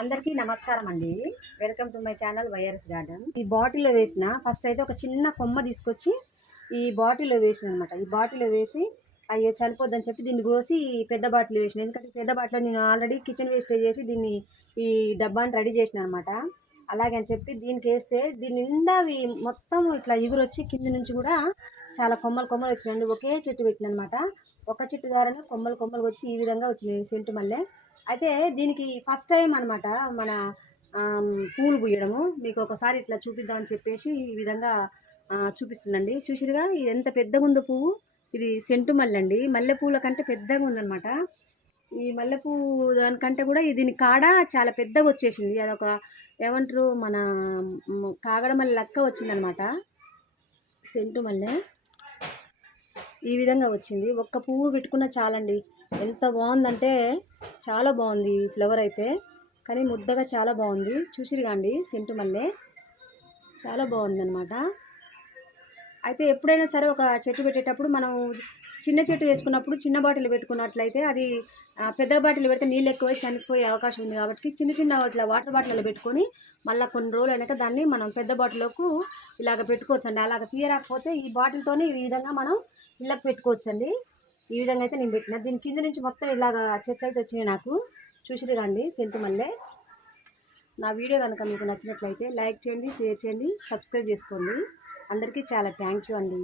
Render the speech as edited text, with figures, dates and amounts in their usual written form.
అందరికీ నమస్కారం అండి. Welcome to my channel YRS garden. ఈ బాటిల్లో వేసిన ఫస్ట్ అయితే ఒక చిన్న కొమ్మ తీసుకొచ్చి ఈ బాటిల్లో వేసిన అనమాట. ఈ బాటిల్లో వేసి అయ్యో చనిపోద్దని చెప్పి దీన్ని కోసి పెద్ద బాటిల్ వేసిన. ఎందుకంటే పెద్ద బాటిల్లో నేను ఆల్రెడీ కిచెన్ వేస్టేజ్ చేసి దీన్ని ఈ డబ్బాని రెడీ చేసిన అనమాట. అలాగే అని చెప్పి దీనికి వేస్తే దీని నిండా మొత్తం ఇట్లా ఎగురు వచ్చి కింది నుంచి కూడా చాలా కొమ్మలు వచ్చినాయండి. ఒకే చెట్టు పెట్టిన అనమాట. ఒక చెట్టు ద్వారానే కొమ్మలు వచ్చి ఈ విధంగా వచ్చినాయి సెంటు మల్లె. అయితే దీనికి ఫస్ట్ టైం అనమాట మన పూలు పూయడము. మీకు ఒకసారి ఇట్లా చూపిద్దామని చెప్పేసి ఈ విధంగా చూపిస్తుందండి. చూసిరుగా ఇది ఎంత పెద్దగా ఉందో పువ్వు. ఇది సెంటు మల్లె అండి. మల్లెపూల కంటే పెద్దగా ఉందన్నమాట. ఈ మల్లెపూ దానికంటే కూడా దీని కాడ చాలా పెద్దగా వచ్చేసింది. అదొక ఏమంటారు మన కాగడ మల్లె లెక్క వచ్చిందనమాట. సెంటు మల్లె ఈ విధంగా వచ్చింది. ఒక్క పువ్వు పెట్టుకున్న చాలండి. ఎంత బాగుందంటే చాలా బాగుంది ఫ్లవర్ అయితే. కానీ ముద్దగా చాలా బాగుంది. చూసిరుగా అండి సెంటు మల్లె చాలా బాగుందన్నమాట. అయితే ఎప్పుడైనా సరే ఒక చెట్టు పెట్టేటప్పుడు మనం చిన్న చెట్టు తెచ్చుకున్నప్పుడు చిన్న బాటిల్ పెట్టుకున్నట్లయితే అది పెద్ద బాటిల్ పెడితే నీళ్ళు ఎక్కువ చనిపోయే అవకాశం ఉంది. కాబట్టి చిన్న ఇట్లా వాటర్ బాటిల్లో పెట్టుకొని మళ్ళీ కొన్ని రోజులు అయినాక దాన్ని మనం పెద్ద బాటిల్లోకి ఇలాగ పెట్టుకోవచ్చండి. అలాగ తీయరాకపోతే ఈ బాటిల్తోనే ఈ విధంగా మనం ఇళ్ళకి పెట్టుకోవచ్చండి. ఈ విధంగా అయితే నేను పెట్టిన. దీని కింద నుంచి మొత్తం ఇలాగ చెట్లు అయితే వచ్చినాయి నాకు. చూసిరుగా అండి సెంటు మల్లె. నా వీడియో కనుక మీకు నచ్చినట్లయితే లైక్ చేయండి, షేర్ చేయండి, సబ్స్క్రైబ్ చేసుకోండి. అందరికీ చాలా థ్యాంక్ యూ అండి.